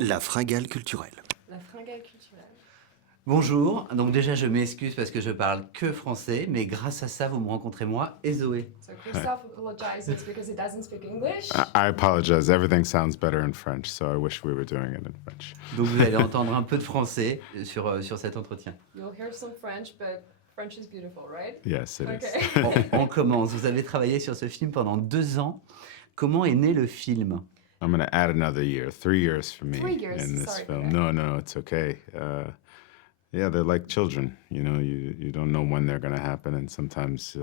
La Fringale Culturelle. La Fringale Culturelle. Bonjour, donc déjà je m'excuse parce que je parle que français, mais grâce à ça vous me rencontrez moi et Zoé. So Christophe apologizes because he doesn't speak English. I apologize. Everything sounds better in French, so I wish we were doing it in French. Donc vous allez entendre un peu de français sur cet entretien. You'll hear some French, but French is beautiful, right? Yes, it is. Okay. On commence, vous avez travaillé sur ce film pendant 2 ans. Comment est né le film? I'm going to add another year, 3 years for me 3 years, in this sorry for film. that. No, it's okay. Yeah, they're like children. You know, you don't know when they're going to happen, and sometimes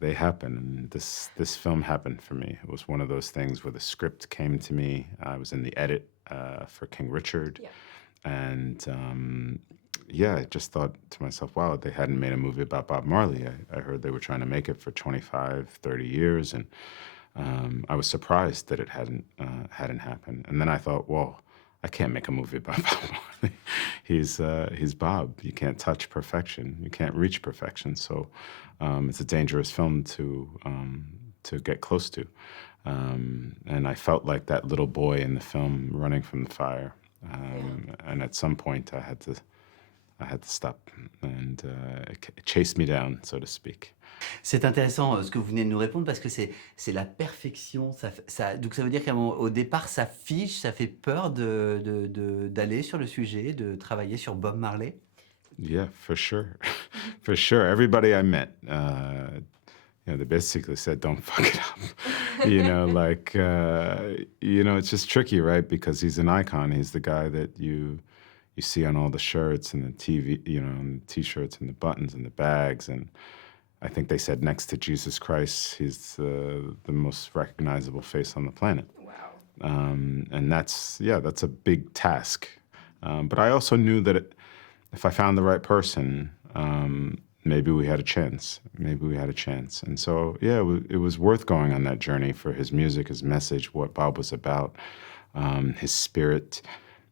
they happen. And this film happened for me. It was one of those things where the script came to me. I was in the edit for King Richard, Yeah. and yeah, I just thought to myself, wow, they hadn't made a movie about Bob Marley. I heard they were trying to make it for 25, 30 years, and I was surprised that it hadn't happened. And then I thought, well, I can't make a movie about Bob Marley. He's Bob. You can't touch perfection. You can't reach perfection. So it's a dangerous film to get close to. And I felt like that little boy in the film running from the fire. And at some point, I had to stop, and it chased me down, so to speak. C'est intéressant ce que vous venez de nous répondre parce que c'est la perfection. Donc ça veut dire qu'au départ ça fiche, ça fait peur d'aller sur le sujet, de travailler sur Bob Marley. Yeah, for sure. For sure. Everybody I met, they basically said, don't fuck it up. It's just tricky, right? Because he's an icon. He's the guy that you see on all the shirts and the TV, and the T-shirts and the buttons and the bags. And I think they said next to Jesus Christ, he's the most recognizable face on the planet. Wow. And that's a big task. But I also knew that if I found the right person, maybe we had a chance. And so, yeah, it was worth going on that journey for his music, his message, what Bob was about, his spirit.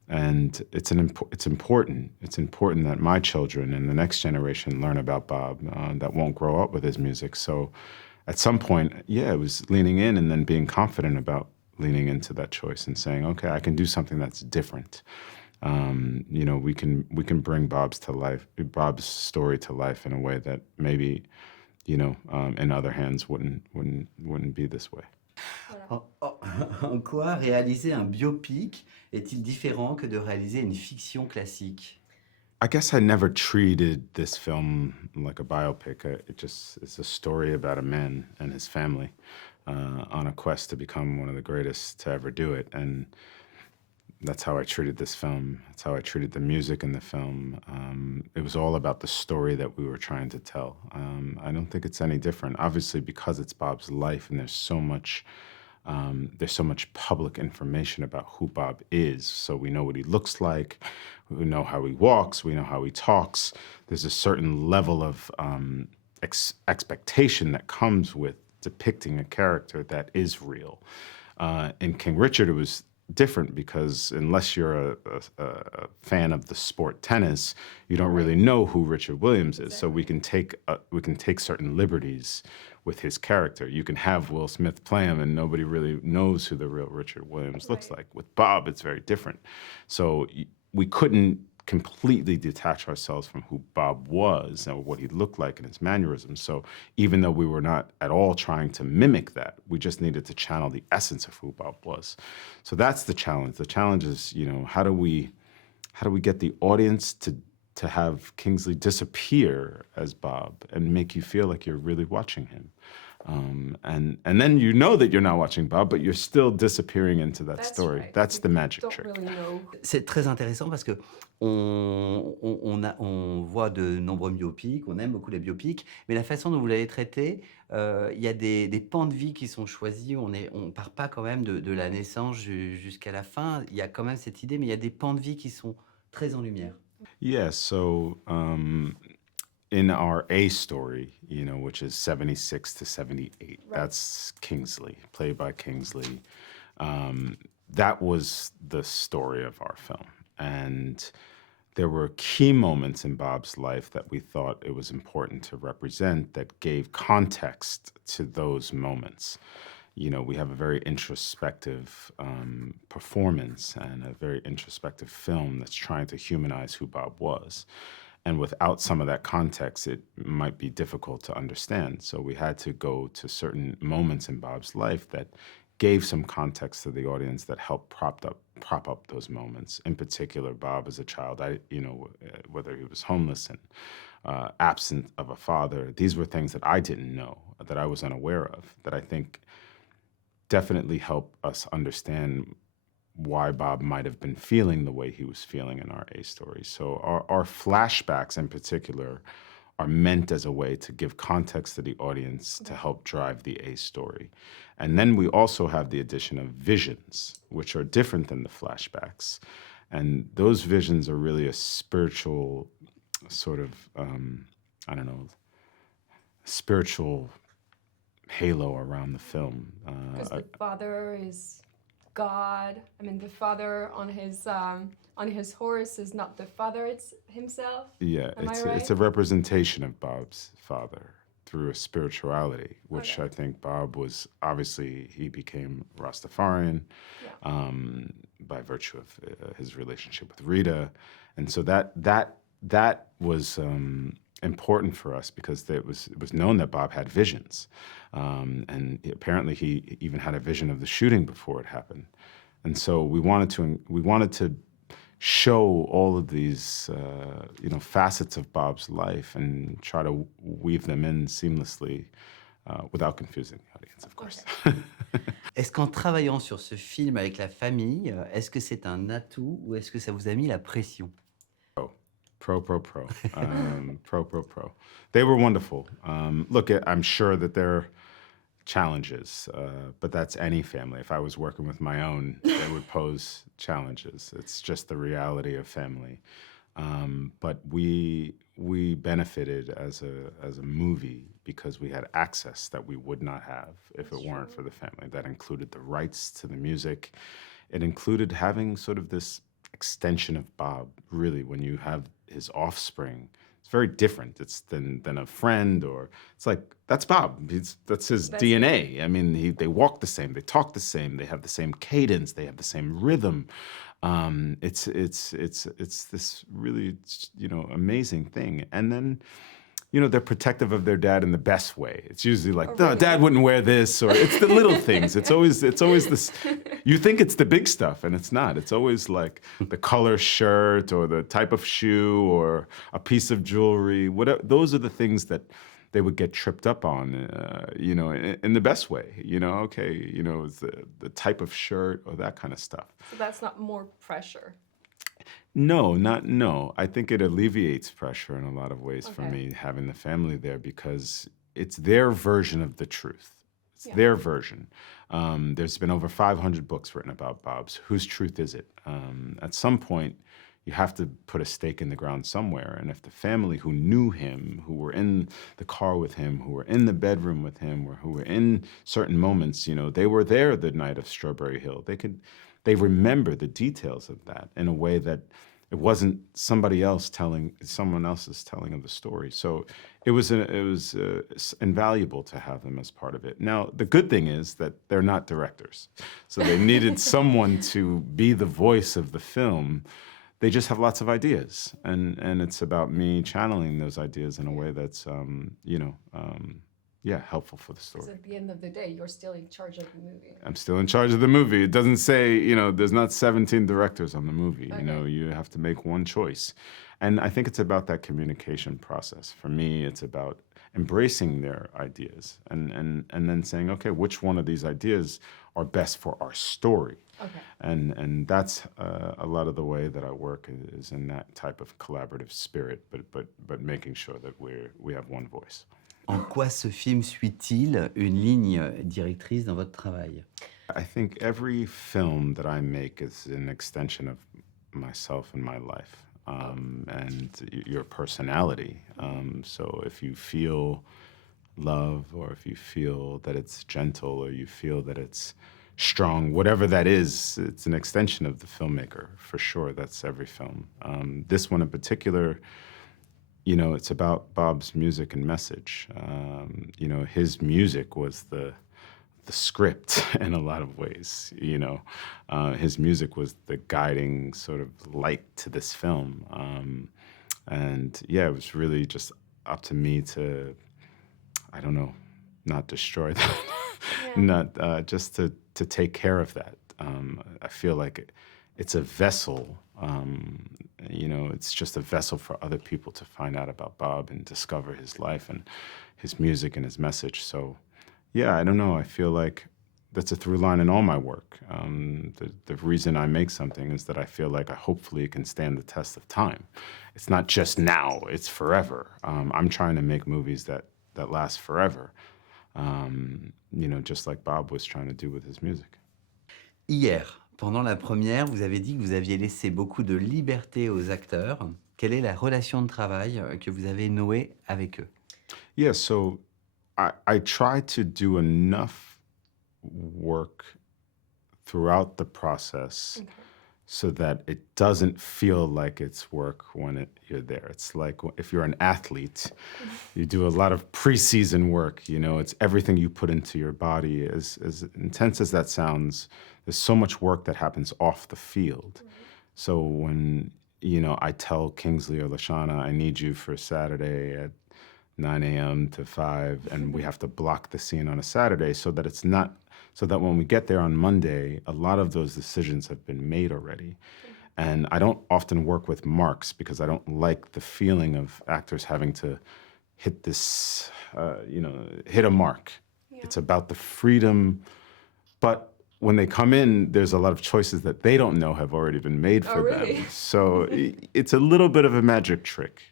And it's important. It's important that my children and the next generation learn about Bob that won't grow up with his music. So at some point, yeah, it was leaning in and then being confident about leaning into that choice and saying, okay, I can do something that's different. We can bring Bob's story to life in a way that maybe, in other hands wouldn't be this way. En quoi réaliser un biopic est-il différent que de réaliser une fiction classique? I guess I never treated this film like a biopic. It's a story about a man and his family on a quest to become one of the greatest to ever do it. And that's how I treated this film. That's how I treated the music in the film. It was all about the story that we were trying to tell. I don't think it's any different. Obviously, because it's Bob's life and there's so much public information about who Bob is. So we know what he looks like, we know how he walks, we know how he talks. There's a certain level of expectation that comes with depicting a character that is real. In King Richard, it was different because unless you're a fan of the sport tennis, you don't really know who Richard Williams is. So we can take certain liberties with his character. You can have Will Smith play him and nobody really knows who the real Richard Williams looks like. With Bob, it's very different. So we couldn't completely detach ourselves from who Bob was and what he looked like and his mannerisms. So even though we were not at all trying to mimic that, we just needed to channel the essence of who Bob was. So that's the challenge. The challenge is, how do we get the audience to have Kingsley disappear as Bob and make you feel like you're really watching him? And then you know that you're not watching Bob, but you're still disappearing into that story. Right. That's the magic Don't trick. really know. C'est très intéressant parce que on voit de nombreux biopics, on aime beaucoup les biopics, mais la façon dont vous l'avez traité, il y a des pans de vie qui sont choisis. On part pas quand même de la naissance jusqu'à la fin. Il y a quand même cette idée, mais il y a des pans de vie qui sont très en lumière. Yeah, so in our A story, which is 76 to 78, Right. that's Kingsley, played by Kingsley. That was the story of our film. And there were key moments in Bob's life that we thought it was important to represent that gave context to those moments. we have a very introspective performance and a very introspective film that's trying to humanize who Bob was. And without some of that context, it might be difficult to understand. So we had to go to certain moments in Bob's life that gave some context to the audience that helped prop up those moments. In particular, Bob as a child, whether he was homeless and absent of a father, these were things that I didn't know, that I was unaware of, that I think definitely help us understand why Bob might have been feeling the way he was feeling in our A story. So our flashbacks in particular are meant as a way to give context to the audience to help drive the A story. And then we also have the addition of visions, which are different than the flashbacks. And those visions are really a spiritual sort of, spiritual halo around the film. Because the father is God. I mean, the father on his horse is not the father, it's himself. Yeah, Am I right? it's a representation of Bob's father through a spirituality, which I think Bob was, obviously, he became Rastafarian by virtue of his relationship with Rita. And so that was important for us because it was known that Bob had visions. And apparently he even had a vision of the shooting before it happened. And so we wanted to show all of these, facets of Bob's life and try to weave them in seamlessly without confusing the audience, of course. Est-ce qu'en travaillant sur ce film avec la famille, est-ce que c'est un atout ou est-ce que ça vous a mis la pression? Pro. Pro. They were wonderful. Look, I'm sure that there are challenges, but that's any family. If I was working with my own, they would pose challenges. It's just the reality of family. But we benefited as a movie because we had access that we would not have if it weren't for the family. That included the rights to the music. It included having sort of this extension of Bob, really, when you have his offspring. It's very different. It's than a friend, or it's like, that's Bob. That's his DNA. I mean, they walk the same, they talk the same, they have the same cadence, they have the same rhythm. It's this really, amazing thing. And then, they're protective of their dad in the best way. It's usually like, no, Dad wouldn't wear this, or it's the little things. It's always this, you think it's the big stuff, and it's not. It's always like the color shirt, or the type of shoe, or a piece of jewelry. Whatever. Those are the things that they would get tripped up on, in the best way. It's the type of shirt, or that kind of stuff. So that's not more pressure. No. I think it alleviates pressure in a lot of ways for me, having the family there, because it's their version of the truth. It's their version. There's been over 500 books written about Bob's. Whose truth is it? At some point, you have to put a stake in the ground somewhere. And if the family who knew him, who were in the car with him, who were in the bedroom with him, or who were in certain moments, they were there the night of Strawberry Hill. They remember the details of that in a way that it wasn't someone else's telling of the story. So it was invaluable to have them as part of it. Now, the good thing is that they're not directors. So they needed someone to be the voice of the film. They just have lots of ideas. And it's about me channeling those ideas in a way that's, helpful for the story. Because at the end of the day, you're still in charge of the movie. I'm still in charge of the movie. It doesn't say, there's not 17 directors on the movie. Okay. You have to make one choice. And I think it's about that communication process. For me, it's about embracing their ideas and then saying, okay, which one of these ideas are best for our story? Okay. And that's a lot of the way that I work is in that type of collaborative spirit, but making sure that we have one voice. En quoi ce film suit-il une ligne directrice dans votre travail? I think every film that I make is an extension of myself and my life, and your personality. So if you feel love, or if you feel that it's gentle, or you feel that it's strong, whatever that is, it's an extension of the filmmaker, for sure. That's every film. This one in particular, it's about Bob's music and message. His music was the the script in a lot of ways. His music was the guiding sort of light to this film. And yeah, it was really just up to me to, I don't know, not destroy that, Yeah. not just to take care of that. I feel like it's a vessel. It's just a vessel for other people to find out about Bob and discover his life and his music and his message. So, yeah, I don't know. I feel like that's a through line in all my work. The reason I make something is that I feel like hopefully it can stand the test of time. It's not just now, it's forever. I'm trying to make movies that last forever, just like Bob was trying to do with his music. Hier, pendant la première, vous avez dit que vous aviez laissé beaucoup de liberté aux acteurs. Quelle est la relation de travail que vous avez nouée avec eux? Yeah, so I try to do enough work throughout the process Okay. so that it doesn't feel like it's work when you're there. It's like if you're an athlete, you do a lot of preseason work. It's everything you put into your body. As intense as that sounds, there's so much work that happens off the field. So when I tell Kingsley or Lashana, I need you for Saturday at 9 a.m. to 5, and we have to block the scene on a Saturday so that when we get there on Monday, a lot of those decisions have been made already. And I don't often work with marks because I don't like the feeling of actors having to hit this, hit a mark. Yeah. It's about the freedom, but when they come in, there's a lot of choices that they don't know have already been made for really? them. So it's a little bit of a magic trick.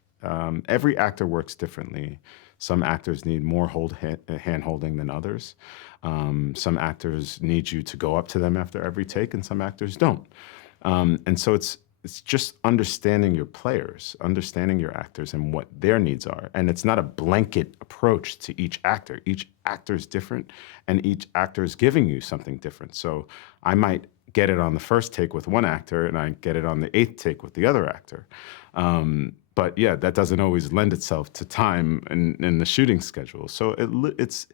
Every actor works differently. Some actors need more hand-holding than others. Some actors need you to go up to them after every take, and some actors don't. And so it's just understanding your players, understanding your actors and what their needs are. And it's not a blanket approach to each actor. Each actor is different, and each actor is giving you something different. So I might get it on the first take with one actor, and I get it on the 8th take with the other actor. But yeah, that doesn't always lend itself to time in the shooting schedule. So it's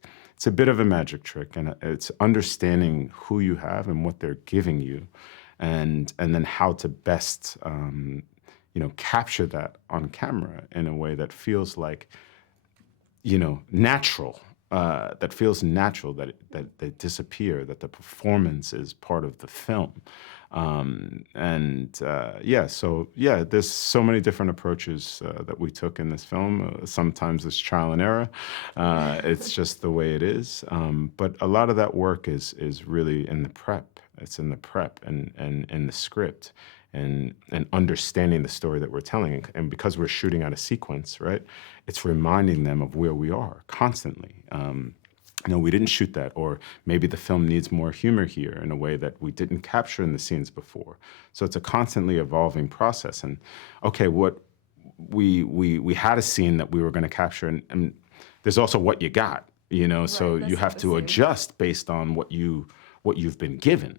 a bit of a magic trick, and it's understanding who you have and what they're giving you, and then how to best capture that on camera in a way that feels like natural. That feels natural, that they disappear, that the performance is part of the film. There's so many different approaches that we took in this film. Sometimes it's trial and error. It's just the way it is. But a lot of that work is really in the prep. It's in the prep and in the script. And understanding the story that we're telling. And because we're shooting out a sequence, right, it's reminding them of where we are constantly. We didn't shoot that, or maybe the film needs more humor here in a way that we didn't capture in the scenes before. So it's a constantly evolving process. And okay, what we had a scene that we were going to capture, and there's also what you got, so you have to adjust based on what you've been given.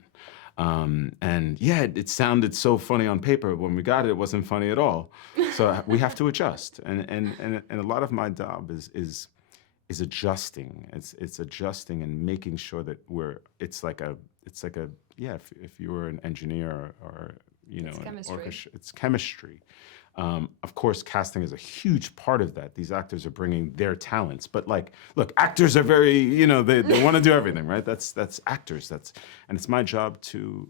It sounded so funny on paper. When we got it, it wasn't funny at all. So we have to adjust. And a lot of my job is adjusting. It's adjusting and making sure that if you were an engineer or It's an chemistry. orchestra, it's chemistry. Of course, casting is a huge part of that. These actors are bringing their talents, but look, actors are very, they want to do everything, right? That's actors. And it's my job to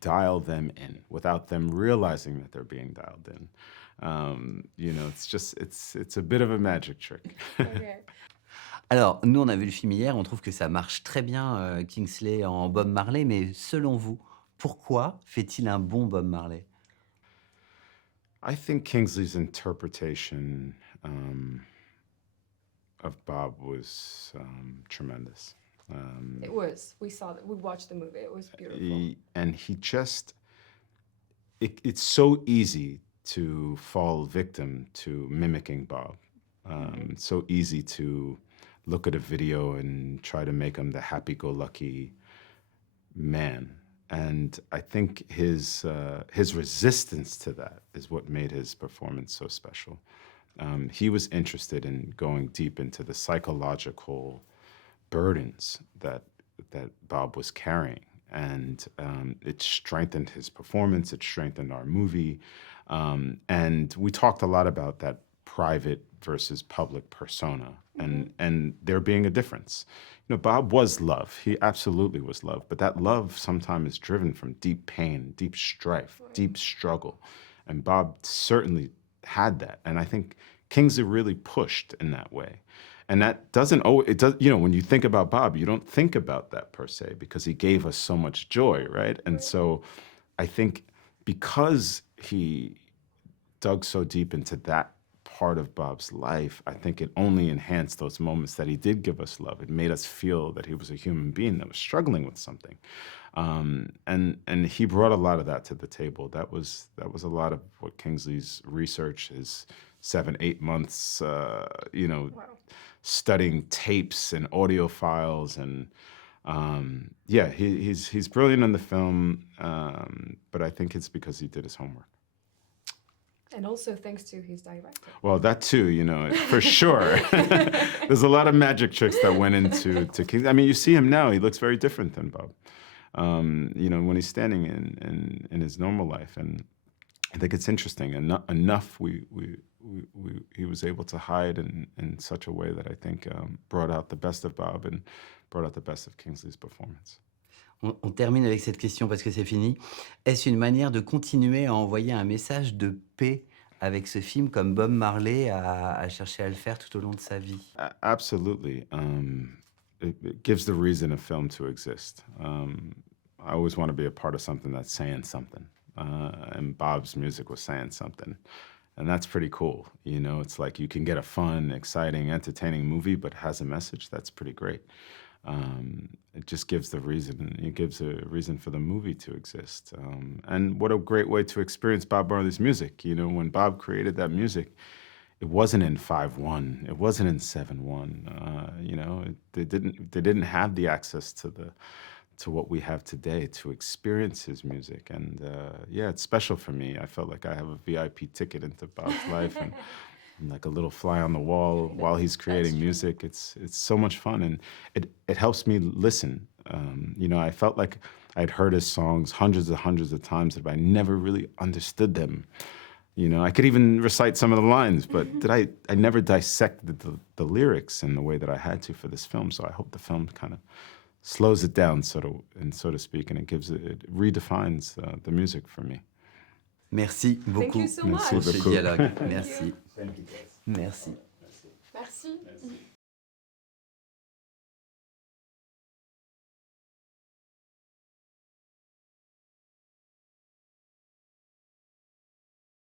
dial them in without them realizing that they're being dialed in. It's a bit of a magic trick. Okay. Alors, nous, on a vu le film hier, on trouve que ça marche très bien, Kingsley en Bob Marley, mais selon vous, pourquoi fait-il un bon Bob Marley? I think Kingsley's interpretation of Bob was tremendous. It was. We saw that. We watched the movie. It was beautiful. It's so easy to fall victim to mimicking Bob. It's so easy to look at a video and try to make him the happy-go-lucky man. And I think his resistance to that is what made his performance so special. He was interested in going deep into the psychological burdens that Bob was carrying. And it strengthened his performance. It strengthened our movie. And we talked a lot about that private versus public persona, and there being a difference. You know, Bob was love. He absolutely was love. But that love sometimes is driven from deep pain, deep strife, deep struggle. And Bob certainly had that. And I think Kingsley really pushed in that way. And that doesn't, it does, you know, when you think about Bob, you don't think about that per se, because he gave us so much joy, right? And so I think because he dug so deep into that part of Bob's life, I think it only enhanced those moments that he did give us love. It made us feel that he was a human being that was struggling with something. And he brought a lot of that to the table. That was a lot of what Kingsley's research, his 7-8 months, you know, Wow. studying tapes and audio files, and yeah, he's brilliant in the film, but I think it's because he did his homework. And also thanks to his director. Well, that too, you know, for sure. There's a lot of magic tricks that went into King. I mean, you see him now; he looks very different than Bob. You know, when he's standing in his normal life, and I think it's interesting. Enough he was able to hide in such a way that I think brought out the best of Bob and brought out the best of Kingsley's performance. On termine avec cette question parce que c'est fini. Est-ce une manière de continuer à envoyer un message de paix avec ce film, comme Bob Marley a cherché à le faire tout au long de sa vie? Absolutely. It gives the reason a film to exist. I always want to be a part of something that's saying something. And Bob's music was saying something. And that's pretty cool. You know, it's like you can get a fun, exciting, entertaining movie, but has a message. That's pretty great. It just gives a reason for the movie to exist. And what a great way to experience Bob Marley's music. You know, when Bob created that music, it wasn't in 5/1. It wasn't in 7/1. You know, they didn't have the access to what we have today to experience his music. And yeah, it's special for me. I felt like I have a VIP ticket into Bob's life, and I'm like a little fly on the wall while he's creating music. It's so much fun, and it helps me listen. You know, I felt like I'd heard his songs hundreds of times, but I never really understood them. You know, I could even recite some of the lines, but I never dissected the lyrics in the way that I had to for this film. So I hope the film kind of slows it down, so to speak, and it redefines the music for me. Merci beaucoup you so much. pour ce Merci beaucoup. dialogue. Thank Merci. you. Merci.